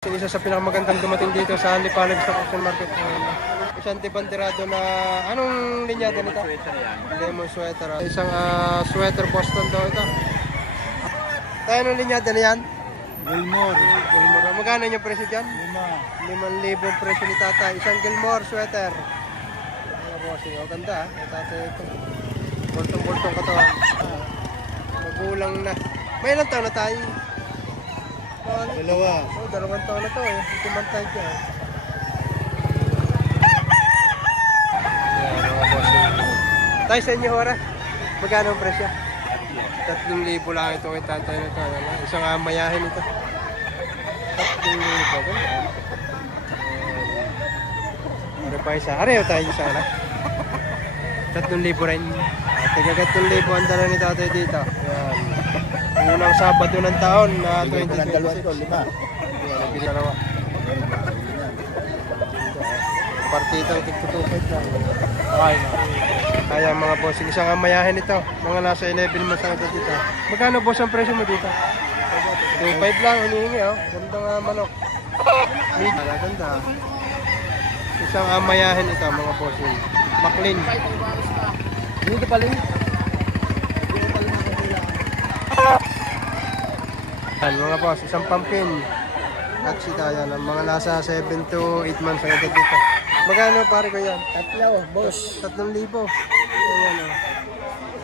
Isa sa pinakamagandang dumating dito sa Lipalib Stock Auction Market. Isang tibanderado na anong linyada nito? Sweater yan. Lemon sweater. Isang sweater Boston daw ito. Tayo anong linyada na yan? Gilmore. Gilmore. Magkano yung presyo dyan? 5,000 presyo ni Tata. Isang Gilmore sweater. Mga bossing. O ganda ha. Tata ito. Bultong-bultong katawan. Magulang na. May ilang taon na tayo? Dalawa. Oh, 2 taon na to eh. Hindi man tayo dyan. Yan, mga bossing. Tayo sa inyo, Hora. Magkano ang presyo? 3,000 lang ito kay tatay na ito. Isang mayahin ito. 3,000. Ano pa isa? Areho tayo sa ala. 3,000 rin. Tiga 3,000 ang dala ni tatay dito. Yan. Unang Sabado ng taon na 2026. Yan, nabili dalawa. Partitang tig-2.5 lang. Okay na. Kaya mga boss, isang amayahin ito. Mga nasa 11 months na ito dito. Magkano boss ang presyo mo dito? 2.5 lang, hinihingi oh. Gandang manok. Ganda. Isang amayahin ito mga boss. Maclean. Dito pa rin. Yan mga boss, isang pumpkin. At sita yan, ang mga nasa 7 to 8 months na ito dito. Magkano pare ko yan? 3, boss. 3,000. Ayan o.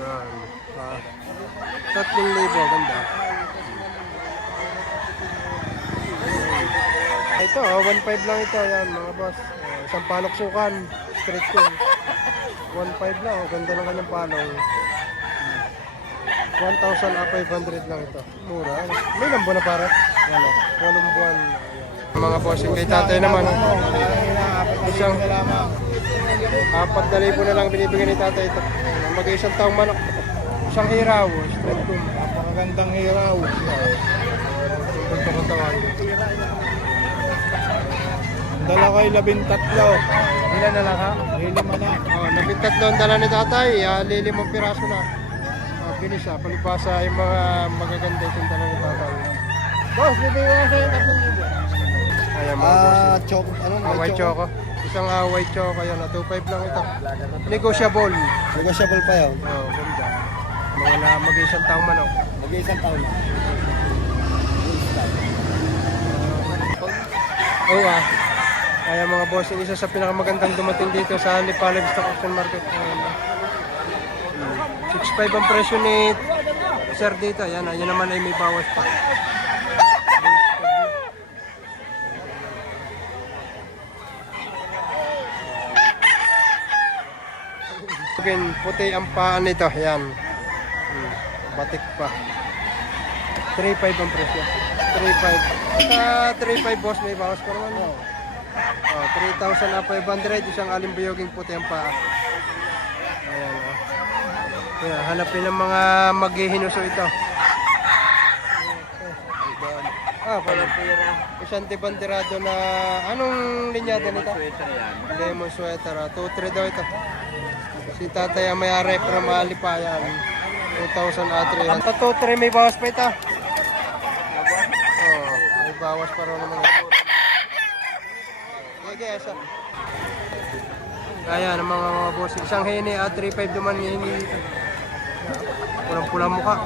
Yan. 3,000, ganda. Ito, 1.5 lang ito. Yan mga boss. Isang panoksukan. Straight yun. 1.5 lang. Ganda ng kanyang palong. 1,500 lang ito. Mura. May lambo na para. Yan o. 8 buwan. Mga bossing kay tatay naman. Isang 4,000 na lang binibigyan ni tatay ito. Mag-isang taong manok. Isang hiraw. Straight boom. Napakagandang hiraw. Ito kong tawag. Dala ko ay 13. Ilan na lang ha? 5 na. Oh, 13 ang dala ni tatay. 5 piraso na. Bilis ha. Palibasa yung mga magaganda itong dala ni tatay. Boss, bibigyan ko sa'yo 3,000. Ayan mga bossing. Choco. Anong White choco. Isang white choco yan. 2.5 lang ito. Negotiable. Negotiable pa yun. Oh, ganda. Mga na mag-isang taong manok. Mag-isang taon na. Oo ah. Kaya mga bossing, isa sa pinakamagandang dumating dito sa Lipalib Stock Auction Market. 6.5 ang presyo ni Sir dito. Yan naman ay may bawas pa. Puti ang paan nito. Yan. Batik pa. 3.5 ang presyo. 3.5. Sa 3.5 boss may bawas pa naman. 3,500. Isang alimbuyoging puti ang paa. Ayan o. Yan, hanapin ng mga maghihinuso ito. Isang tibanderado na anong linyada nito? Sweater yan. Lemon sweater. 2-3 daw ito. Si tatay ang may-ari from Alipayan. 2,300. Sa 2-3 may bawas pa ito. Oh, may bawas pa rin naman. Esa. Ayan ang mga boss. Isang hene at 3.5 duman hini dito. Pulang-pulang mukha.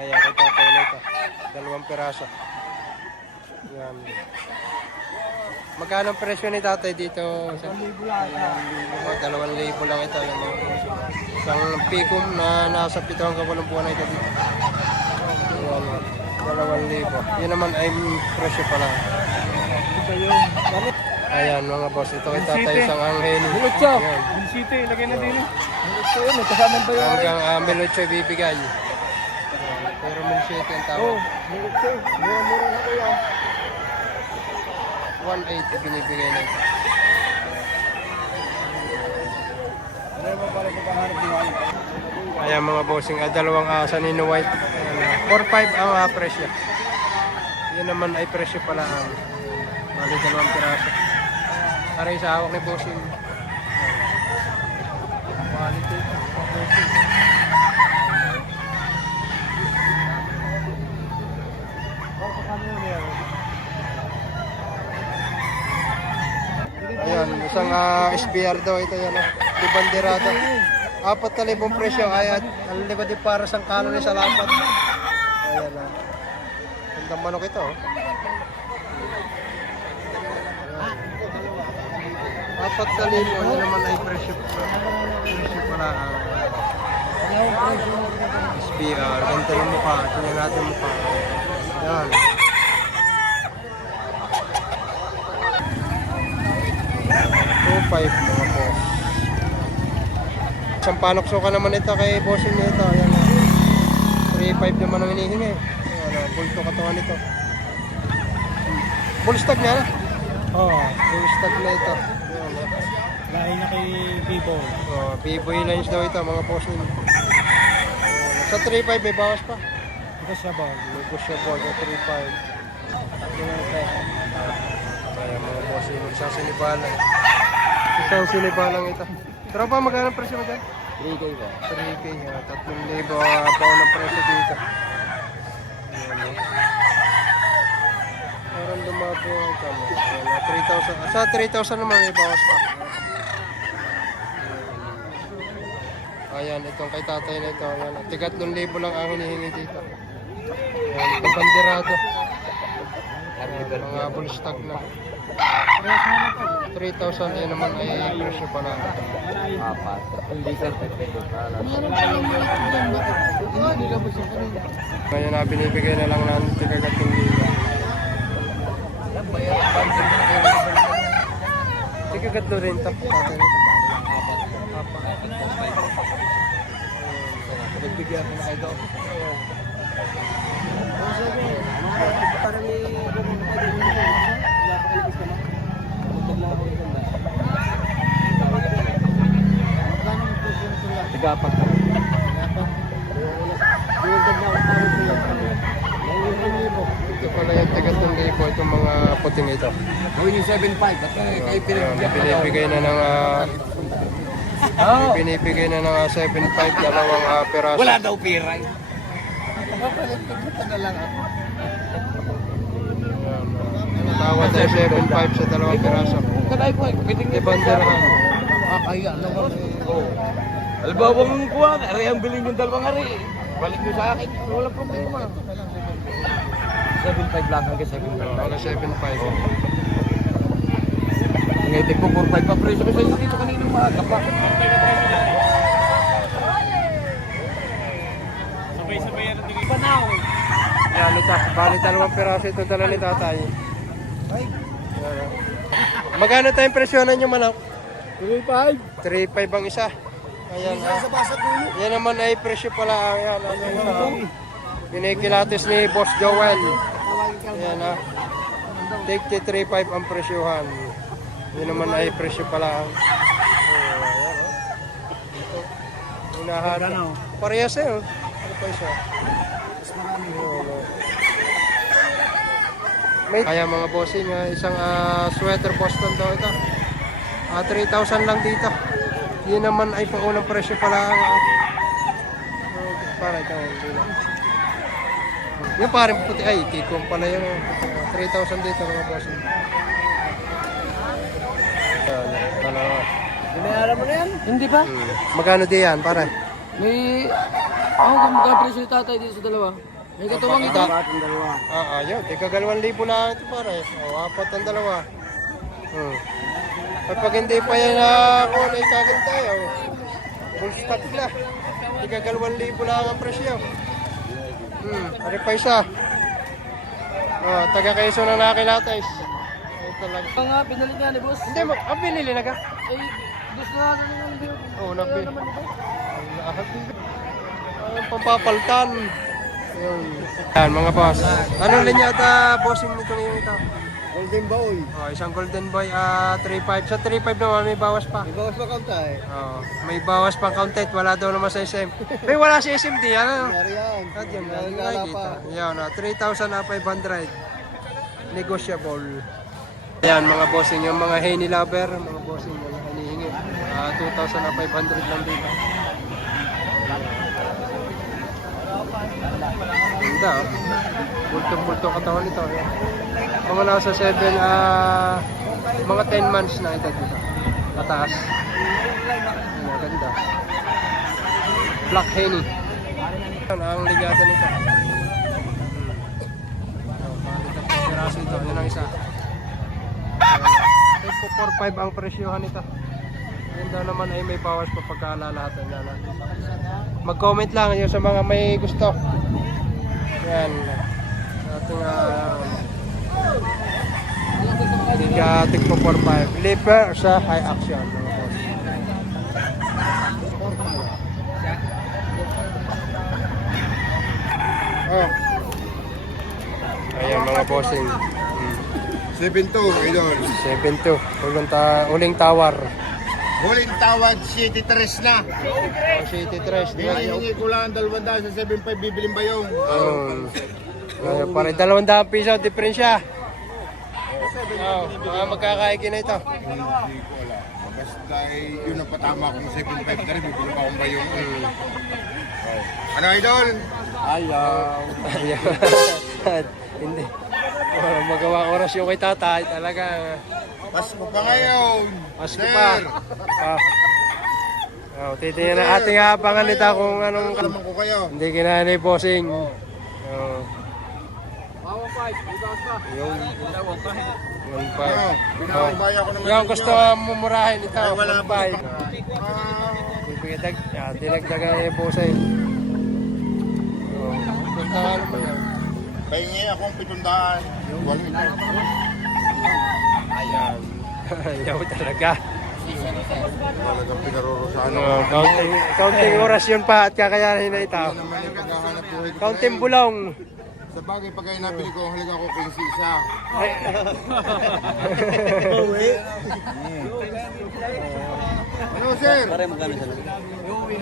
Ayan, kay tatay na ito. 2 piraso. Yan. Magkano ang presyo ni tatay dito? 2,000 lang. 2,000 lang ito. Isang pikum na nasa 7 hanggang 8 buwan na ito dito. Ayan, 2,000. Yun naman ay presyo pala. Ayan mga boss, ito kay tatay isang angheni. Milutso! Ayan. City, lagay na din. Milutso yun, kasama ba yun? Hanggang Milutso ibibigay. Ayan, pero Milutso ang tawag. Milutso, mura-mura na kaya. 180 binibigay na ito. Ano ba pala sa pangarap nila? Ayan mga bossing, dalawang asa ni White. 4.5 ang presyo. Yan naman ay presyo pala ang bali 2 piraso. Aray sa hawak ni bossing. Quality. SBR daw ito yan. Di banderado. 4,000 presyo. Ay, ang likod din para sa kalon sa lapat. Ayan na. Gandang manok ito. 4,000. Ano naman ay presyo. Presyo pala. SBR. Ganito ng mukha. Tingnan natin mukha. Ayan. $2,500 mga boss. Isang panokso ka naman ito kay bossing nito. Ayan na. $3,500 naman ang hinihingi. Ayan na. Bulto katawan nito. Bullstag niya na. Oo. Bullstag na ito. Ayan na. Lain na kay Vivo. B-boy lines daw ito mga bossing. Sa 3,500 may bawas pa. Ito siya ba? Negotiable sa 3,500. Kaya mga bossing, isang sinibalang. Isang sinibalang ito. Pero pa magkano ang presyo mo dyan? 3K ba? 3K, 3,000 baon ang presyo dito. Parang dumabo ang kamo. 3,000. Sa 3,000 naman may bawas pa. Ayan, itong kay tatay na ito. Ayan, tigat 3,000 lang ang hinihingi dito. Ayan, ito banderado. Mga bullstag na. 3,000 yan naman ay presyo pala. Ngayon na binibigay na lang natin tigagat 3,000. Tigagat do rin ito. Nagbigyan ko na kayo doon. Tigapat ka. Ito pala yung tigat 1,000 itong mga puting ito. Gawin yung 7.5. Binibigay na ng binibigay na ng 7.5 dalawang peraso. Wala daw pera. Tawad tayo 7.5 sa dalawang peraso. Kaday po, piting ni Ibanderahan. Kaya naman. Halimbawa mong kuha, ari ang bilhin yung dalawang ari. Balik nyo sa akin, wala problema. 7.5 lang hanggang 7.5. Wala 7.5. Ngayon po 4.5 pa presyo kasi dito kanina maaga pa. Sabay-sabay yan ang panaw. Yan ito. Bali dalawang peraso ito dala ni tatay. Ay. Magkano tayong presyonan yung manok? 3.5. 3.5 ang isa. Ayan ha. Yan naman ay presyo pala. Ayan. Binikilatis ni Boss Joel. Ayan ha. Take 3.5 ang presyohan. Yan naman ay presyo pala. Unahan. Parehas eh. Ano pa isa? Kaya mga bossing, isang sweater Boston daw ito. 3,000 lang dito. Yun naman ay paunang presyo pala. Para ito. Yung parang puti ay tikong pala yun. 3,000 dito mga bossing. Dalawa. Binayaran mo na yan? Hindi pa? Magkano di yan pare? May... kung magkapresyo yung tatay dito sa dalawa. May katuwang ito. Ayun. Ika 2,000 na ito pare. Apat ang dalawa. Pag hindi pa yan kung ano ikagin tayo. Full stock na. Ika 2,000 lang ang presyo. Ano pa isa? Taga Quezon na nakilatais. Ito lang. Ito nga, pinalik nga ni boss. Hindi mo, pinili na ka? Ay, gusto na natin yung video. Oo, napili. Pampapaltan. Yan mga boss. Anong linyada bossing nito ngayon ito? Golden Boy. Isang Golden Boy 3.5. Sa 3.5 naman may bawas pa. May bawas pa kaunta eh. May bawas pang counted. Wala daw naman sa SM. May wala si SM di ano? Yan. At yan, nakikita. Yan, 3,500. Negotiable. Yan mga bossing, yung mga Henny lover, mga bossing, mga hinihingi. 2,500 lang dito. Ganda, bultong-bultong katawan ito. Mga nasa 7, mga 10 months na ito dito. Mataas. Maganda. Black Henny. Ang ligada nito. Piraso ito. Yan ang isa. Type po 4.5 ang presyohan nito. Yan daw naman ay may bawas pa pagkalalahatan na natin. Mag-comment lang yun sa mga may gusto. Yan. Ating liga type po 4.5. Leaper sa high action. Oh. Ayan mga bossing. 7-2, idol. 7-2. Uling tawar. Huling tawad, City 3 na. Oh, City 3. Hinihingi ko lang 200 sa 7.5 bibiling ba yung? Pare 200 piso diferensya. Oh, mga magkakaigi na ito. Hindi ko alam. Basta yun ang patama kong 7.5 na rin, bibili pa akong ba yung? Ano, idol? Ayaw. Hindi. Magawa oras yung kay tatay talaga. Pasko pa ngayon. Pasko pa. Titingnan na ating abangan nito kung anong... Alaman ko kayo. Hindi kinanay bossing. Yung 1.5. Pinakabaya ko naman. Yung gusto mumurahin ito. Ay, wala pa. 1.5. Dinagdagan niya bossing. Puntahan mo yan. Pahingi akong 700. Ayan. Ayaw talaga. Talagang pinarurusahan Counting oras yun pa at kakayanin na ito. Ano naman yung paghahanap buhay ko. Counting bulong. Sa bagay, pag kayo nabili ko, halaga ko 15 isa. Ano, sir?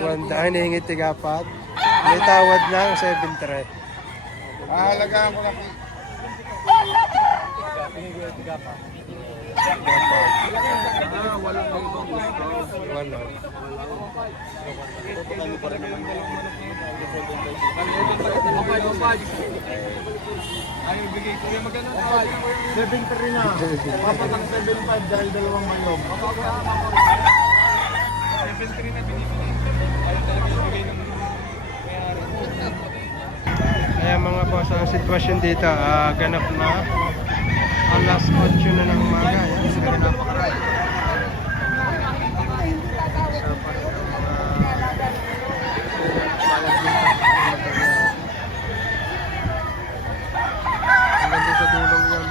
Wanda, hinihingit tigapat. May tawad na ang 7-3. Halagaan ko na. Wala. Ayaw bigay ko yung maganda. 7.3 na. Papatang 7.5 dahil dalawang mayong. 7.3 na binibigay. Ayaw talaga yung bigay ng Kaya mga boss, ang sitwasyon dito, ganap na alas 8 na ng umaga. Yan, napakarami. Hanggang sa dulong yan.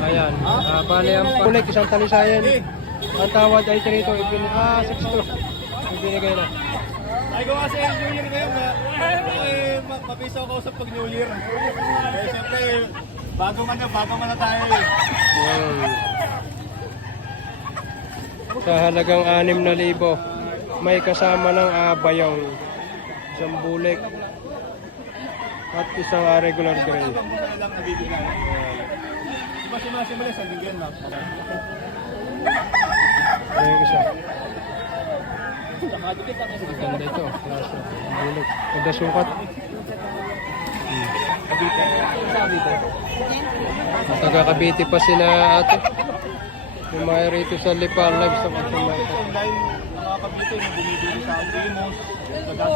Ayan, bali ang kulik, isang talisayan. Ang tawad ay rito, 6-2. Ibinigay na. Ay ko kasi yung New Year ngayon na mapisaw ko sa pag New Year. Kaya siyempre, bago man na tayo eh. Yan. Sa halagang 6,000, may kasama ng bayong, isang bulik, at isang regular gray. Lang nabibigay. Diba sumasimula sa bigyan lang. May isa. Maganda ito. Klase. Bulik. Ganda sukat. Taga Cavite pa sila ate. Yung mga rito sa Lipa Livestock at sa Market. Dahil nakakabito yung binibili sa Primos, sa